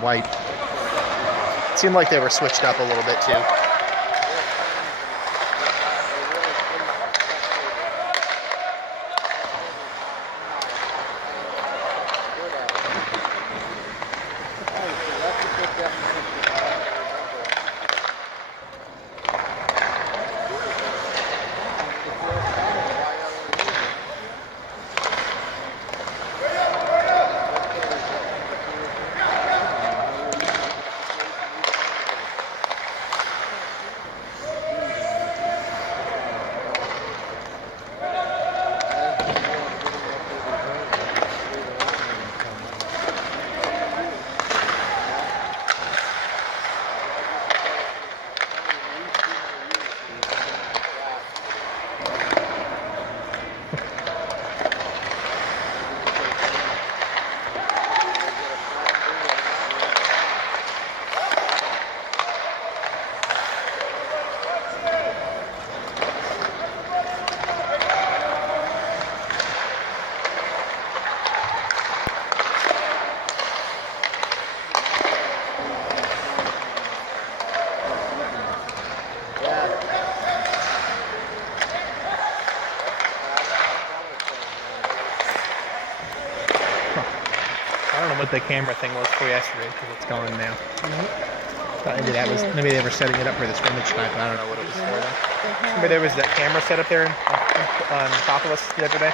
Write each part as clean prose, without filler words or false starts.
White. It seemed like they were switched up a little bit too. I don't know what the camera thing was for yesterday because it's gone now. Maybe they were setting it up for the scrimmage tonight, but I don't know what it was for though. Remember there was that camera set up there on top of us the other day?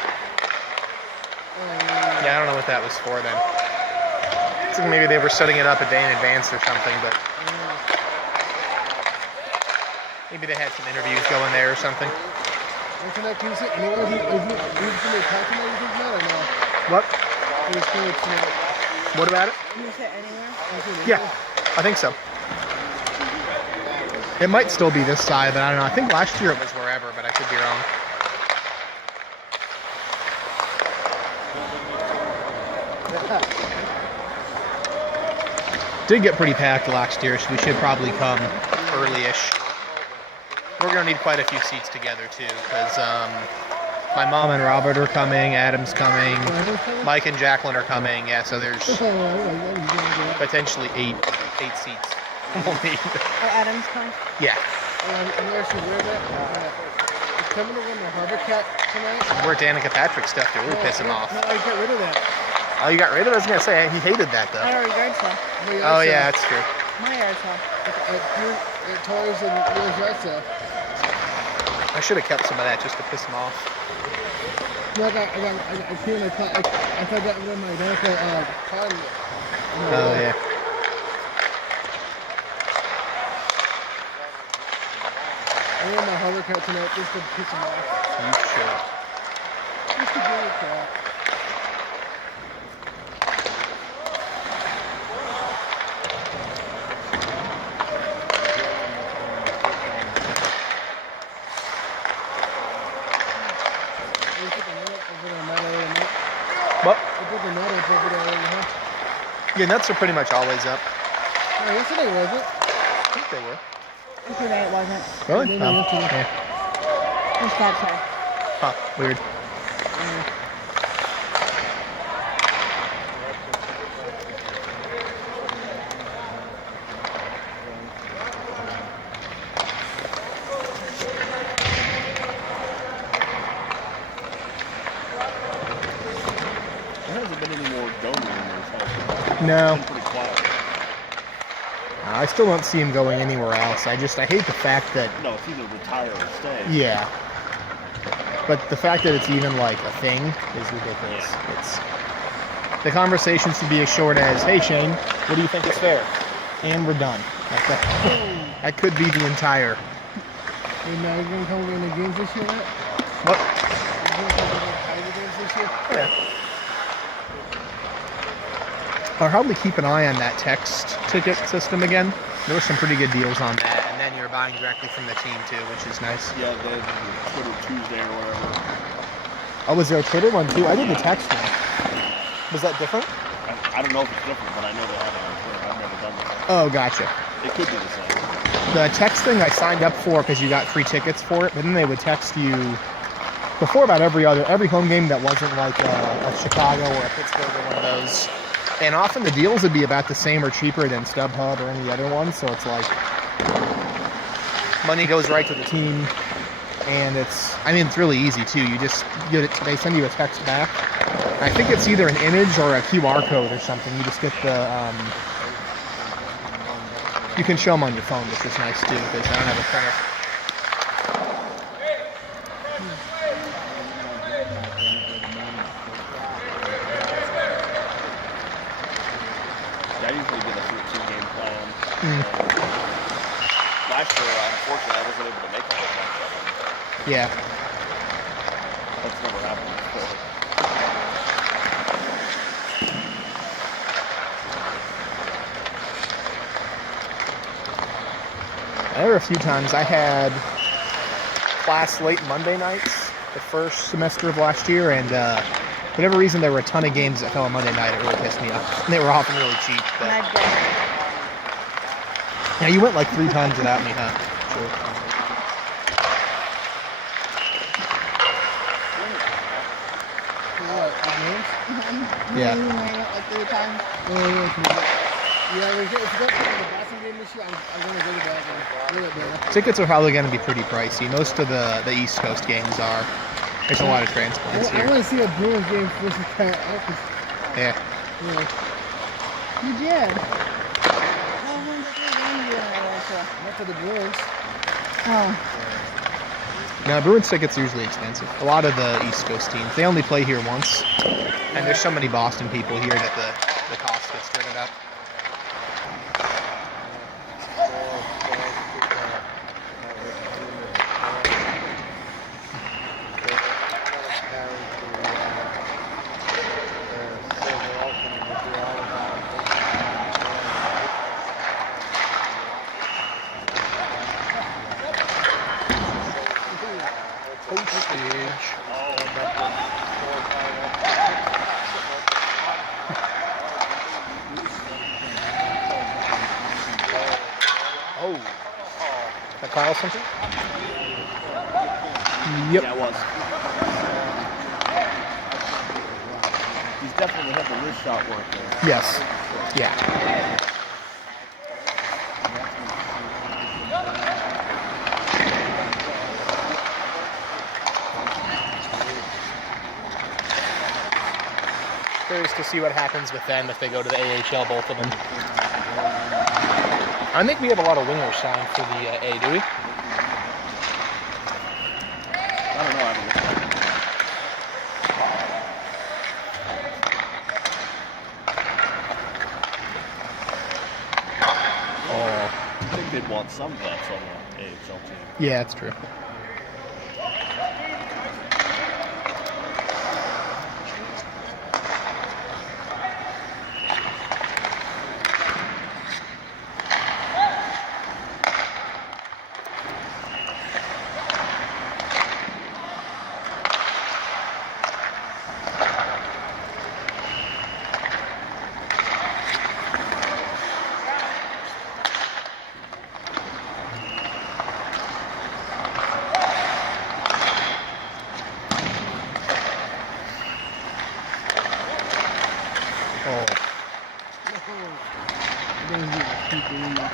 Yeah, I don't know what that was for then. So maybe they were setting it up a day in advance or something, but maybe they had some interviews going there or something. What? What about it? Can you sit anywhere? Yeah, I think so. It might still be this side, but I don't know. I think last year it was wherever, but I could be wrong. Did get pretty packed last year, so we should probably come early-ish. We're going to need quite a few seats together, too, because my mom and Robert are coming, Adam's coming, Mike and Jacqueline are coming, yeah, so there's potentially eight seats we'll need. Oh, Adam's coming? Yeah. Coming to win the Harbor Cat tonight? Wear Danica Patrick stuff to really piss him off. No, I got rid of that. Oh, you got rid of it? I was going to say, he hated that, though. I already yard sale. Oh, yeah, that's true. My yard sale. At Toys and yours yard sale. I should have kept some of that just to piss him off. No, I thought that was in my Danica card. Oh, yeah. I won my Harbor Cat tonight just to piss him off. You should. Just to do it, that. What? I put the net up over there, huh? Yeah, nuts are pretty much always up. Oh, yesterday wasn't. I think they were. Yesterday it wasn't. Really? Maybe yesterday. Yeah. Just that side. Huh, weird. There hasn't been any more going in No. It's been pretty quiet. I still don't see him going anywhere else. I hate the fact that... No, it's either retire or stay. Yeah. But the fact that it's even like a thing is ridiculous. It's the conversation should be as short as, "Hey Shane, what do you think is fair?" And we're done. That could be the entire. And now you're going to come in the games this year, right? What? You're going to come in the Tiger games this year? Yeah. I'll probably keep an eye on that text ticket system again. There were some pretty good deals on that, and then you're buying directly from the team too, which is nice. Yeah, the Twitter Tuesday or whatever. Oh, was there a Twitter one too? I did the text one. Was that different? I don't know if it's different, but I know they have it on Twitter. I've never done that. Oh, gotcha. It could be the same. The text thing I signed up for because you got free tickets for it, but then they would text you before about every home game that wasn't like a Chicago or a Pittsburgh or one of those. And often the deals would be about the same or cheaper than StubHub or any other one, so it's like money goes right to the team, and it's really easy too. They send you a text back. I think it's either an image or a QR code or something. You just get the you can show them on your phone, which is nice too because I don't have a printer. I usually get a 13-game plan. Last year, unfortunately, I wasn't able to make a whole bunch of them. Yeah. That's never happened before. There were a few times I had class late Monday nights the first semester of last year, and for whatever reason there were a ton of games that fell on Monday night. It really pissed me off. And they were often really cheap. But And I did. yeah, you went like 3 times without me, huh? Sure. What, the games? Yeah. You went like 3 times. Yeah, if you go to the Boston game this year, I'm going to go to that one. Really bad. Tickets are probably going to be pretty pricey. Most of the East Coast games are. There's a lot of transplants I here. want to see a Bruins game versus Cat. Yeah. You did. Oh, when's the game you went to? Not to the Bruins. Oh. Now, Bruins tickets are usually expensive. A lot of the East Coast teams, they only play here once. And there's so many Boston people here that the cost gets driven up. Oh. That Kyle something? Yep. Yeah, it was. He's definitely had the wrist shot work there. Yes. Yeah. Curious to see what happens with them if they go to the AHL, both of them. I don't think we have a lot of wingers signed for the A, do we? I don't know. I haven't looked at it. Oh. I think they'd want some vets on the AHL team. Yeah, that's true. Oh. That's beautiful.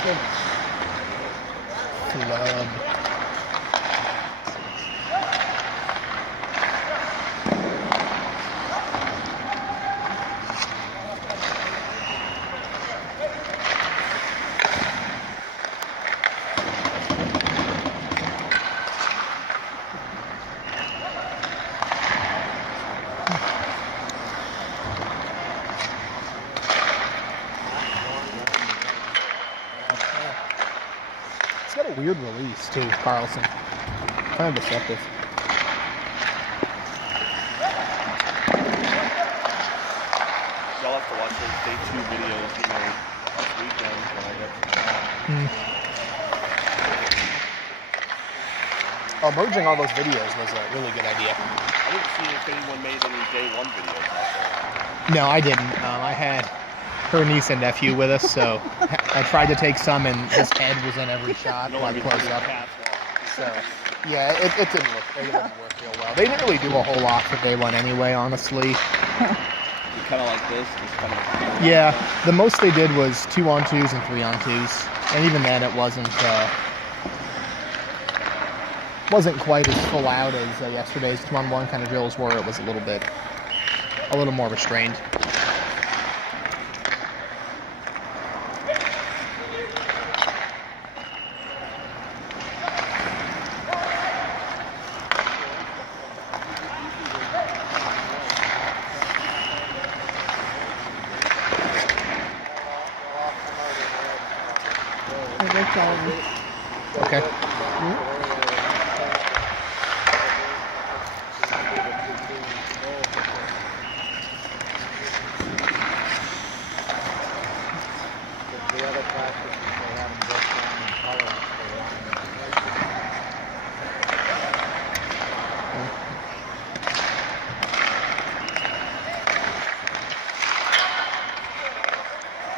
Club. It's got a weird release too, Carlson. Kind of deceptive. Y'all have to watch those day 2 videos, you know, this weekend when I get Oh, merging all those videos was a really good idea. I didn't see if anyone made any day 1 videos out there. No, I didn't. I had her niece and nephew with us, so I tried to take some, and his head was in every shot, No like one close up. cats walking. So, yeah, it didn't work real well. They didn't really do a whole lot for day 1 anyway, honestly. Kind of like this, just kind of. Yeah, the most they did was 2-on-2s and 3-on-2s, and even then it wasn't quite as full out as yesterday's 2-on-1 kind of drills were. It was a little more restrained. That's all. Okay.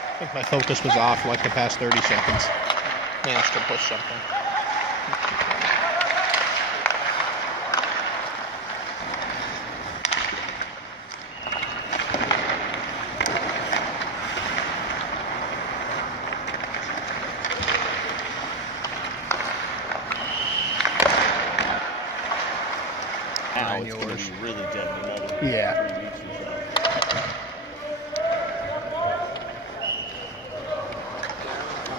I think my focus was off for like the past 30 seconds. Managed to push something. Now Mine it's going to yours. be really dead in another Yeah. 3 weeks or so.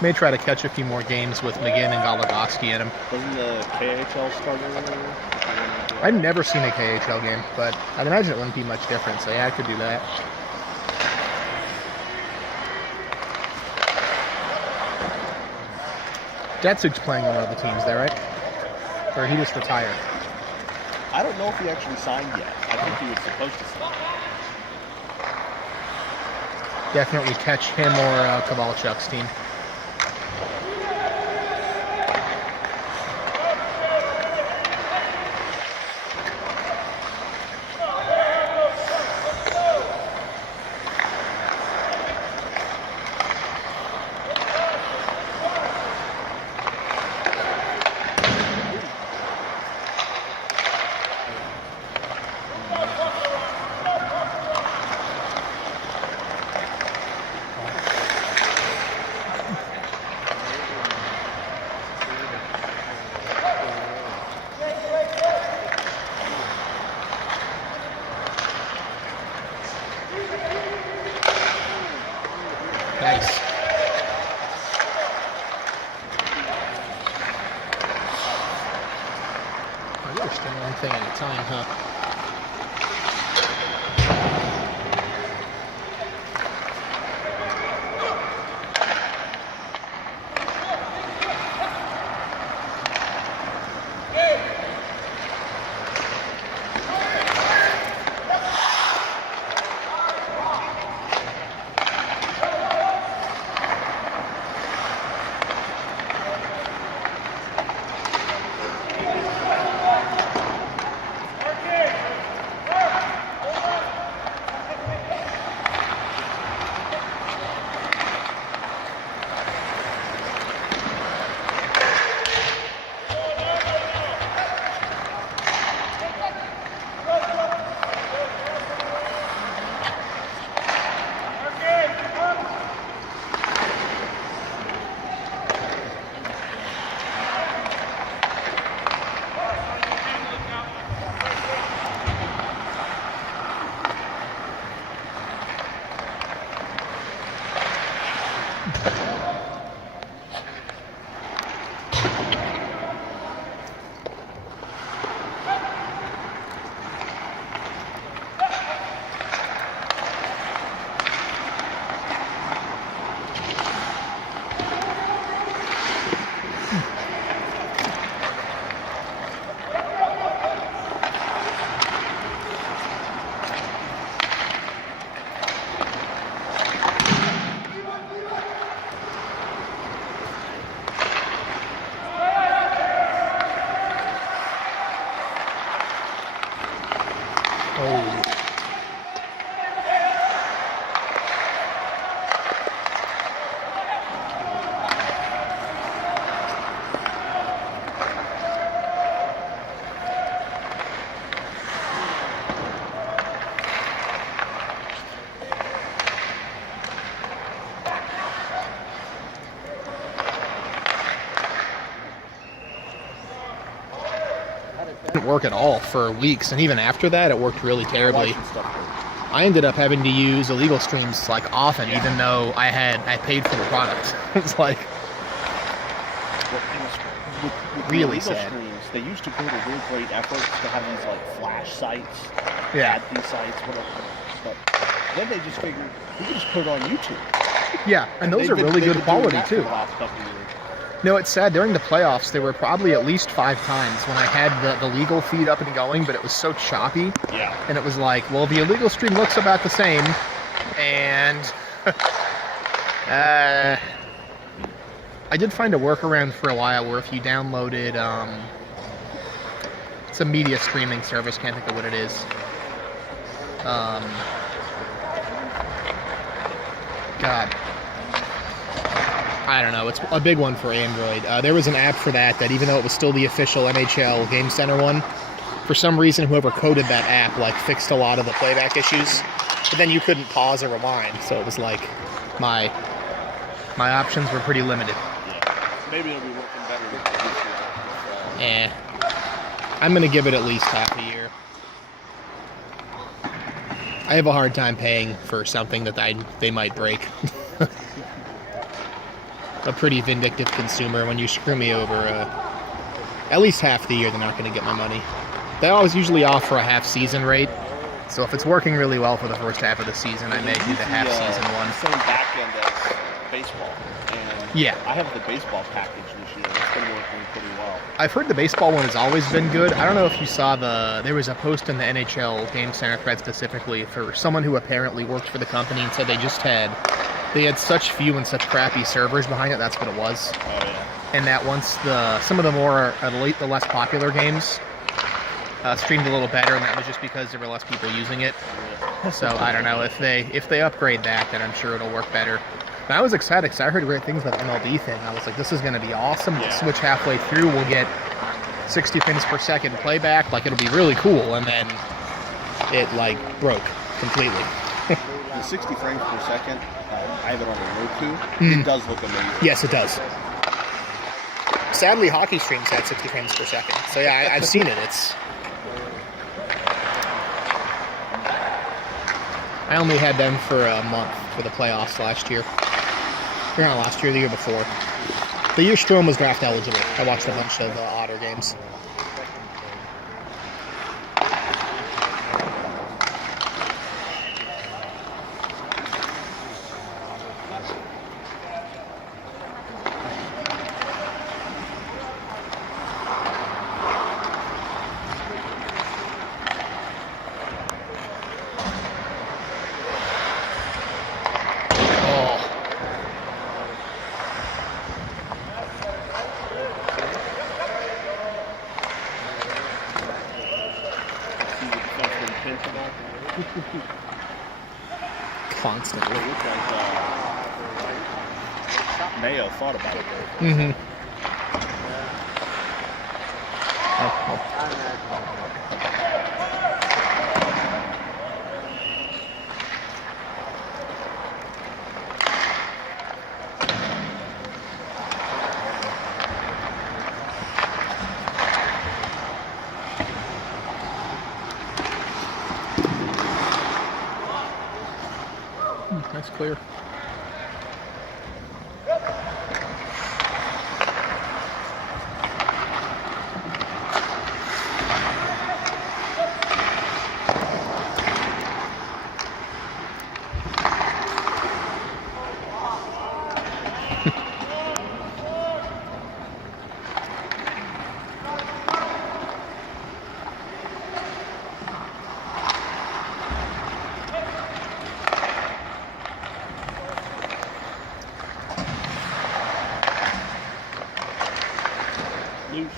May try to catch a few more games with McGinn and Goligoski in them. Doesn't the KHL start earlier? I've never seen a KHL game, but I'd imagine it wouldn't be much different, so yeah, I could do that. Datsuk's playing on one of the teams there, right? Or he just retired? I don't know if he actually signed yet. I think he was supposed to sign. Definitely catch him or Kovalchuk's team. Nice. Oh, you're just doing one thing at a time, huh? Oh. Didn't work at all for weeks, and even after that it worked really terribly. I ended up having to use illegal streams like often, even though I paid for the product. It's like with really illegal sad. Streams, they used to go to real great efforts to have these like flash sites, Yeah. add these sites, whatever. But then they just figured we can just put it on YouTube. Yeah, and those are really they've good been doing quality that for too. the last couple of years. No, it's sad. During the playoffs, there were probably at least 5 times when I had the legal feed up and going, but it was so choppy. Yeah. And it was like, well, the illegal stream looks about the same, and I did find a workaround for a while where if you downloaded, it's a media streaming service, can't think of what it is. God. I don't know. It's a big one for Android. There was an app for that even though it was still the official NHL Game Center one, for some reason whoever coded that app like fixed a lot of the playback issues, but then you couldn't pause or rewind, so it was like my options were pretty limited. Yeah. Maybe it'll be working better this year. I'm gonna give it at least half a year. I have a hard time paying for something that they might break. A pretty vindictive consumer. When you screw me over at least half the year, they're not going to get my money. They always usually offer a half season rate, so if it's working really well for the first half of the season, I may do the half season one. Same back end as baseball. And Yeah. I have the baseball package this year. It's been working pretty well. I've heard the baseball one has always been good. I don't know if you saw there was a post in the NHL Game Center thread specifically for someone who apparently worked for the company and said they had such few and such crappy servers behind it. That's what it was. Oh yeah. And that once some of the more the less popular games streamed a little better, and that was just because there were less people using it. So I don't know if they upgrade that, then I'm sure it'll work better. But I was excited because I heard great things about the MLB thing. I was like, this is going to be awesome. We'll switch halfway through. We'll get 60 frames per second playback. Like, it'll be really cool. And then it like broke completely. The 60 frames per second, I have it on the Roku. It does look amazing. Yes, it does. Sadly, hockey streams had 60 frames per second. So yeah, I've seen it. I only had them for a month for the playoffs last year. Or not last year, the year before. The year Strome was draft eligible. I watched a bunch of Otter games. Constantly. Mayo thought about it though. Mm-hmm. That's clear. loose.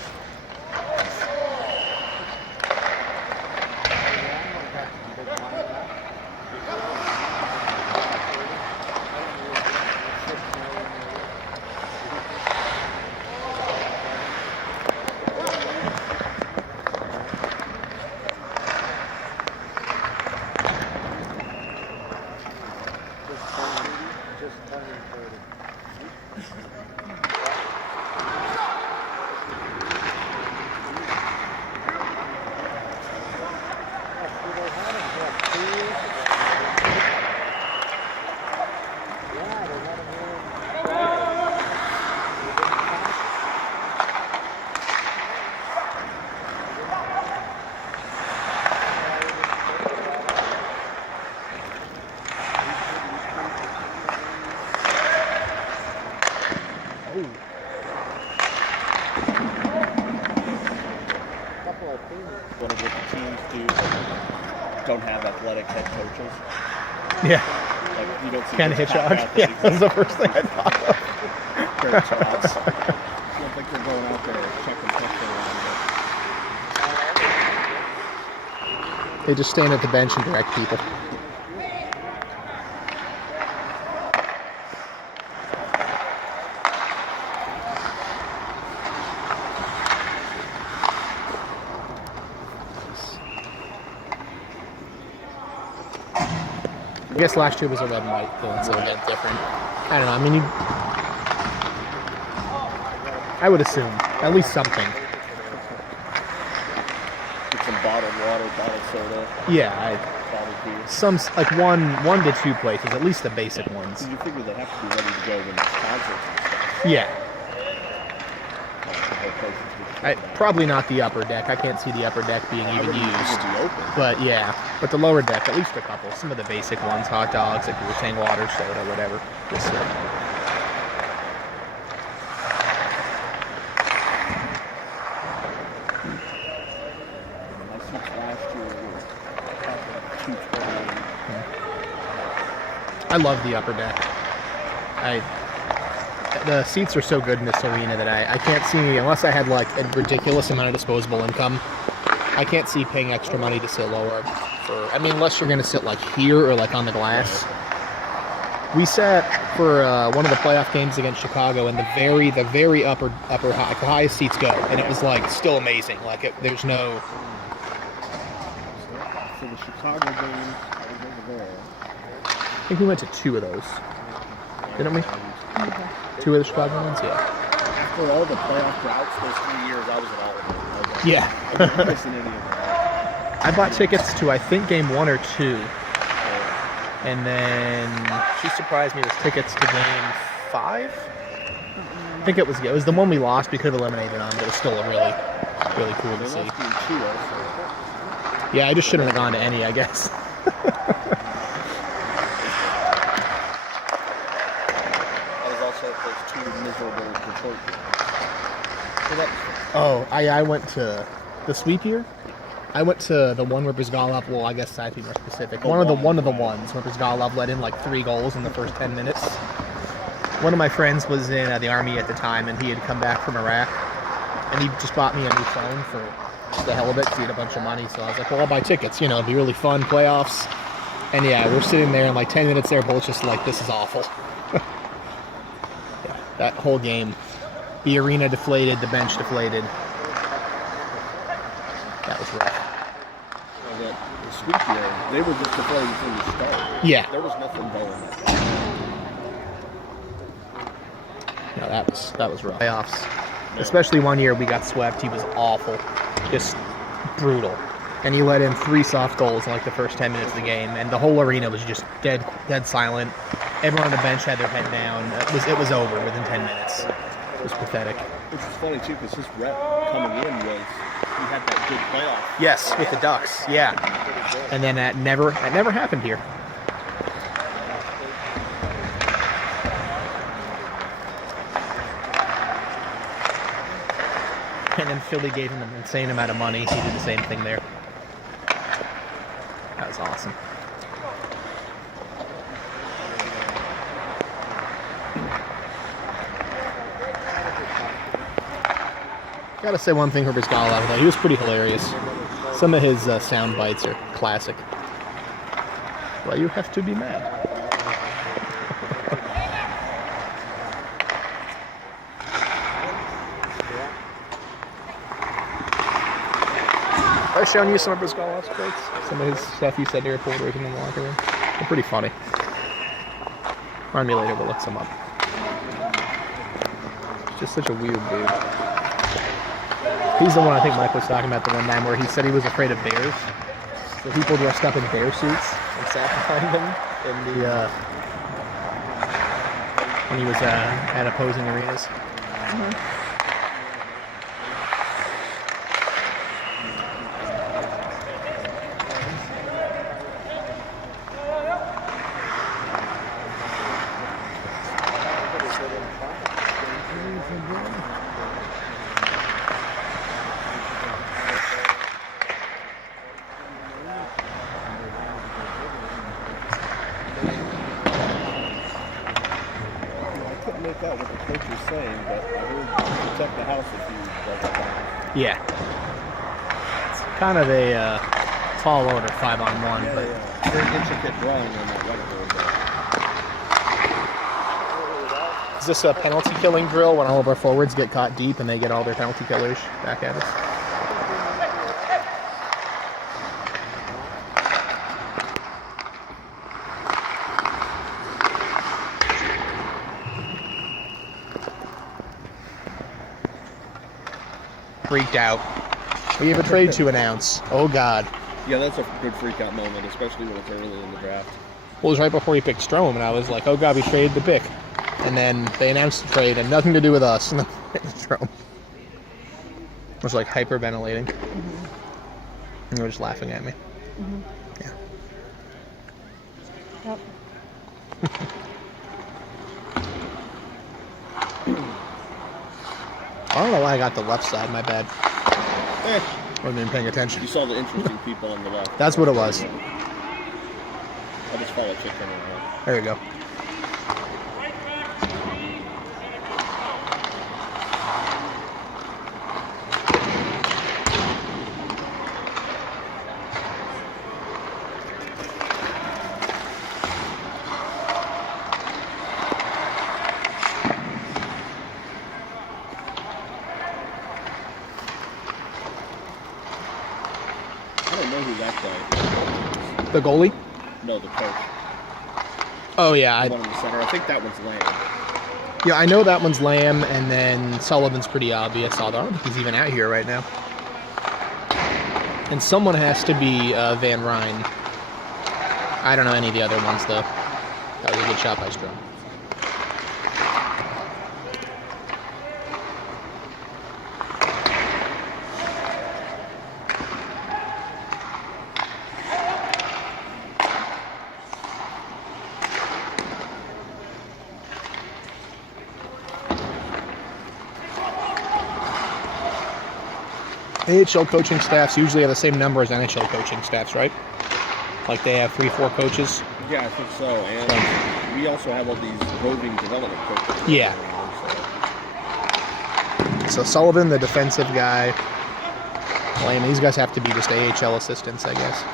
One of what the teams do don't have athletic head coaches. Yeah. Like you don't see Ken those Hitchcock. top Yeah, athletes. that's the first thing I thought of. Dirt spots. I don't think they're going out there checking picture around. They just stand at the bench and direct people. I guess last year was a red and white feeling so again different. I don't know. I mean, I would assume at least something. Get some bottled water, bottled soda, Yeah, bottled beer. some like one to two places, at least the basic ones. You figure they have to be ready to go when there's concerts and stuff. Yeah, The whole place is just probably not the upper deck. I can't see the upper deck being I even wouldn't think used. it'd be open. But yeah, but the lower deck, at least a couple. Some of the basic ones, hot dogs, like you were saying, water, soda, whatever. Just My seats last year were $2.20. I love the upper deck. The seats are so good in this arena that I can't see, unless I had like a ridiculous amount of disposable income, I can't see paying extra money to sit lower. I mean, unless you're going to sit like here or like on the glass. We sat for one of the playoff games against Chicago, and the very upper high, the highest seats go, and it was like still amazing. Like there's no. For the Chicago game, I was over there. I think we went to two of those, didn't we? Two of the Chicago ones, yeah. After all the playoff droughts, those 3 years, I was at all of them. I was like, Yeah. I wasn't missing any of them. I bought tickets to I think game 1 or 2, and then she surprised me with tickets to game 5. I think it was the one we lost. We could have eliminated on, but it was still really cool They to see. lost in 2 also. Yeah, I just shouldn't have gone to any, I guess. I was also at those 2 miserable Detroit games. Oh, I went to the sweep year. I went to the one where Brzgalov, well, I guess I have to be more specific. One of the ones where Brzgalov let in like 3 goals in the first 10 minutes. One of my friends was in the Army at the time, and he had come back from Iraq, and he just bought me a new phone for just the hell of it, because he had a bunch of money. So I was like, well, I'll buy tickets, it'd be really fun, playoffs. And yeah, we're sitting there, and like 10 minutes there, both just like, this is awful. Yeah, that whole game. The arena deflated, the bench deflated. That was rough. The sweep year, they were just deflating from the start. Yeah. There was nothing going. No, that was rough. Playoffs. Especially one year we got swept. He was awful. Just brutal. And he let in 3 soft goals in like the first 10 minutes of the game, and the whole arena was just dead silent. Everyone on the bench had their head down. It was over within 10 minutes. It was pathetic. Which is funny too, because his rep coming in was he had that good playoff. Yes, with the Ducks. Yeah. And then that never happened here. And then Philly gave him an insane amount of money. He did the same thing there. That was awesome. Gotta say one thing for Brizgalov, though. He was pretty hilarious. Some of his sound bites are classic. Why you have to be mad? Have I shown you some of Brizgalov's quotes? Some of his stuff he said to reporters in the locker room? They're pretty funny. Remind me later, we'll look some up. Just such a weird dude. He's the one I think Mike was talking about the one time where he said he was afraid of bears. So people dressed up in bear suits and sat behind him in the when he was at opposing arenas. Mm-hmm. Make out what the coach was saying, but I heard protect the house if you does that down. Yeah. It's kind of a tall order 5-on-1, but Very intricate drawing on that whiteboard. is this a penalty killing drill when all of our forwards get caught deep and they get all their penalty killers back at us? Freaked out. We have a trade to announce. Oh God. Yeah, that's a good freak out moment, especially when it's early in the draft. Well, it was right before he picked Strome, and I was like, oh God, we traded the pick. And then they announced the trade, and nothing to do with us. And then they picked Strome. I was like hyperventilating. Mm-hmm. And they were just laughing at me. Mm-hmm. Yeah. Yep. I don't know why I got the left side, my bad. Eh, Wasn't even paying attention. you saw the interesting people on the left. That's what it was. I just follow chicken around. There you go. I don't know who that guy is. The goalie? No, the coach. Oh yeah, The one in the center. I think that one's Lamb. I know that one's Lamb, and then Sullivan's pretty obvious. Although I don't think he's even out here right now. And someone has to be Van Ryn. I don't know any of the other ones though. That was a good shot by Strome. AHL coaching staffs usually have the same number as NHL coaching staffs, right? Like they have 3-4 coaches. Yeah, I think so. And we also have all these roving development coaches. Yeah. So Sullivan, the defensive guy. Lane, these guys have to be just AHL assistants, I guess.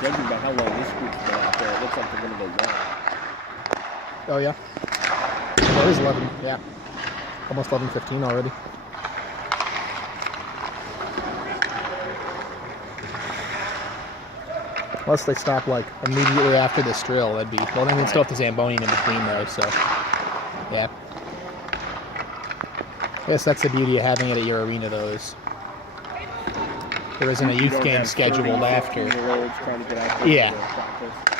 Judging by how long this group's been out there, it looks like they're going to go long. Oh, yeah? Well, it is 11, yeah. Almost 11:15 already. Unless they stop, like, immediately after this drill, that'd be... Well, then we'd still have to Zamboni in between, though, so... Yeah. I guess that's the beauty of having it at your arena, though, is there isn't a You youth don't game have scheduled 30, after. 15-year-olds trying to get out there Yeah. to practice.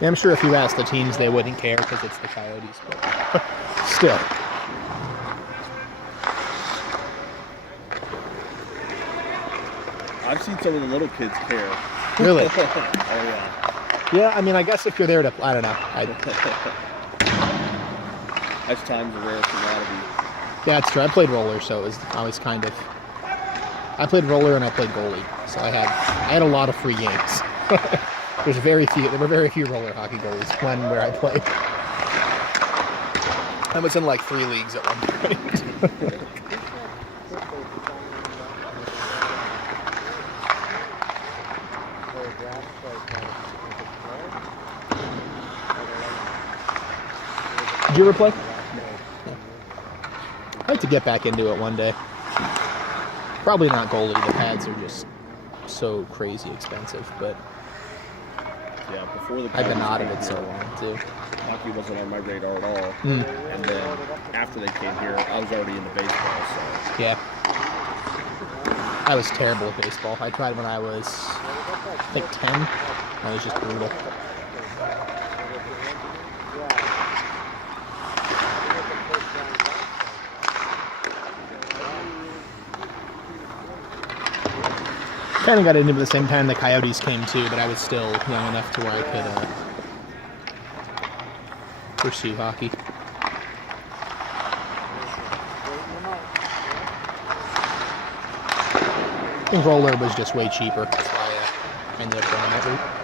Yeah, I'm sure if you asked the teams, they wouldn't care because it's the Coyotes, but still. I've seen some of the little kids care. Really? Oh yeah. Yeah, I mean, I guess if you're there to, I don't know. Ice time's a rare commodity. Yeah, it's true. I played roller, so it was always kind of. I played roller and I played goalie, so I had a lot of free games. There were very few roller hockey goalies where I played. I was in like 3 leagues at one point. Did you ever play? I'd like to get back into it one day. Probably not goalie. The pads are just so crazy expensive, but Yeah, before the I've been Coyotes out of came it so here, long too. hockey wasn't on my radar at all. Mm. And then after they came here, I was already into baseball. So Yeah. I was terrible at baseball. I tried when I was, I think, 10. I was just brutal. Kind of got into it at the same time the Coyotes came too, but I was still young enough to where I could pursue hockey. I think roller was just way cheaper. That's why I ended up going that route.